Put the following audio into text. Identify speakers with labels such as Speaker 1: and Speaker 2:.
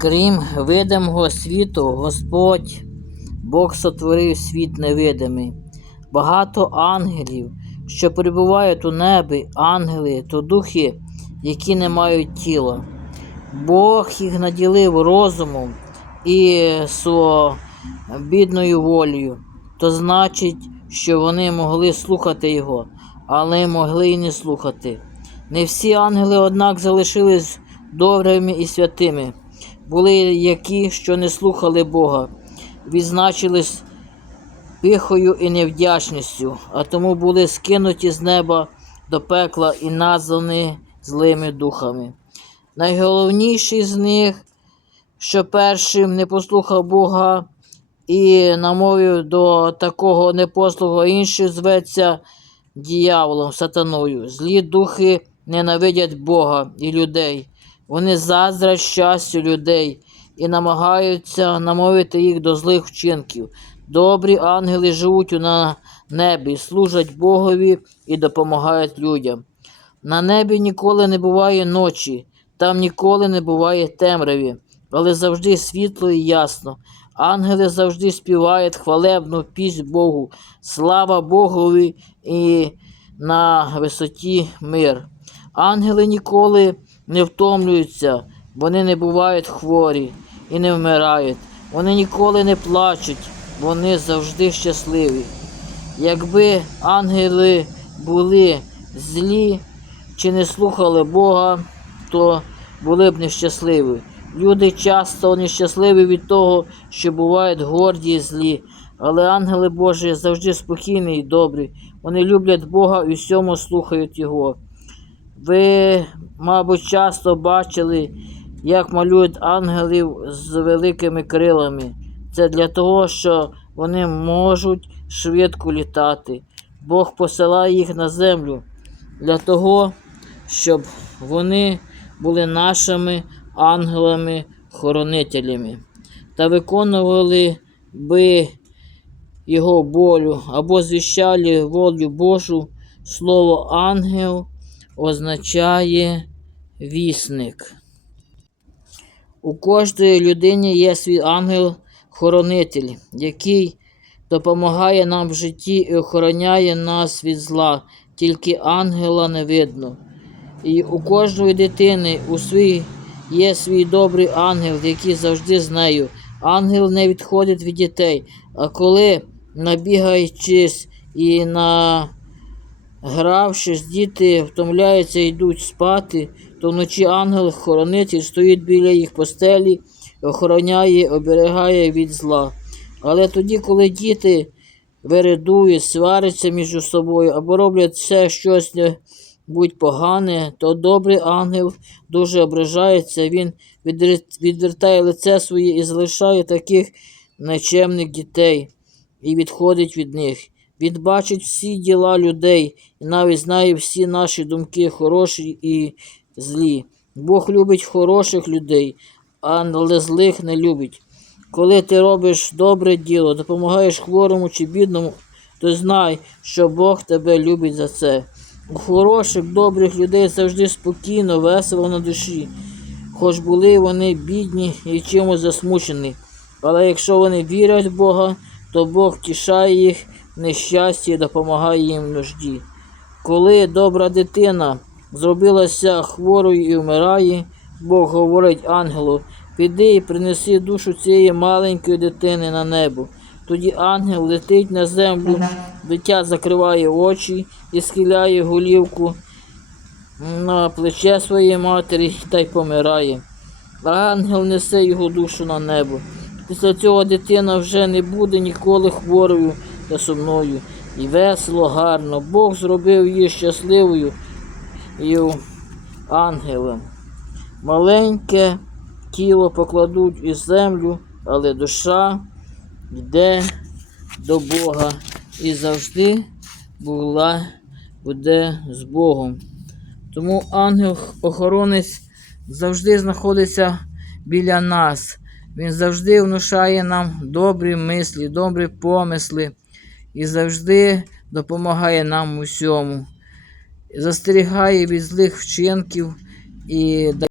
Speaker 1: Крім видимого світу, Господь Бог сотворив світ невидимий. Багато ангелів, що перебувають у небі, ангели то духи, які не мають тіла. Бог їх наділив розумом і свобідною волею. То значить, що вони могли слухати його, але могли й не слухати. Не всі ангели, однак, залишились добрими і святими. Були які, що не слухали Бога, відзначились пихою і невдячністю, а тому були скинуті з неба до пекла і названі злими духами. Найголовніший з них, що першим не послухав Бога і намовив до такого непослугу, інший зветься діяволом, сатаною. Злі духи ненавидять Бога і людей. Вони заздрять щастю людей і намагаються намовити їх до злих вчинків. Добрі ангели живуть на небі, служать Богові і допомагають людям. На небі ніколи не буває ночі, там ніколи не буває темряві, але завжди світло і ясно. Ангели завжди співають хвалебну піснь Богу, слава Богові і на висоті мир. Ангели ніколи не втомлюються, вони не бувають хворі і не вмирають. Вони ніколи не плачуть, вони завжди щасливі. Якби ангели були злі чи не слухали Бога, то були б нещасливі. Люди часто нещасливі від того, що бувають горді і злі, але ангели Божі завжди спокійні і добрі. Вони люблять Бога і всьому слухають Його. Ви, мабуть, часто бачили, як малюють ангелів з великими крилами. Це для того, що вони можуть швидко літати. Бог посилає їх на землю для того, щоб вони були нашими ангелами-хоронителями та виконували би його волю або звіщали волю Божу. Слово ангел означає вісник. У кожної людині є свій ангел-хоронитель, який допомагає нам в житті і охороняє нас від зла, тільки ангела не видно. І у кожної дитини у свій є свій добрий ангел, який завжди з нею. Ангел не відходить від дітей, а коли, набігаючись і награвшись, діти втомляються йдуть спати, то вночі ангел-хоронитель стоїть біля їх постелі, охороняє, оберігає від зла. Але тоді, коли діти вередують, сваряться між собою або роблять все щось будь погане, то добрий ангел дуже ображається, він відвертає лице своє і залишає таких нечемних дітей і відходить від них. Він бачить всі діла людей і навіть знає всі наші думки, хороші і злі. Бог любить хороших людей, але злих не любить. Коли ти робиш добре діло, допомагаєш хворому чи бідному, то знай, що Бог тебе любить за це. У хороших, добрих людей завжди спокійно, весело на душі, хоч були вони бідні і чимось засмучені. Але якщо вони вірять в Бога, то Бог тішає їх нещасті допомагає їм в нужді. Коли добра дитина зробилася хворою і вмирає, Бог говорить ангелу, піди і принеси душу цієї маленької дитини на небо. Тоді ангел летить на землю, дитя закриває очі і схиляє голівку на плече своєї матері та й помирає. А ангел несе його душу на небо. Після цього дитина вже не буде ніколи хворою та сумною. І весело, гарно. Бог зробив її щасливою і ангелом. Маленьке тіло покладуть із землю, але душа йде до Бога і завжди була, буде з Богом. Тому ангел-охоронець завжди знаходиться біля нас. Він завжди внушає нам добрі мислі, добрі помисли і завжди допомагає нам усьому. Застерігає від злих вчинків і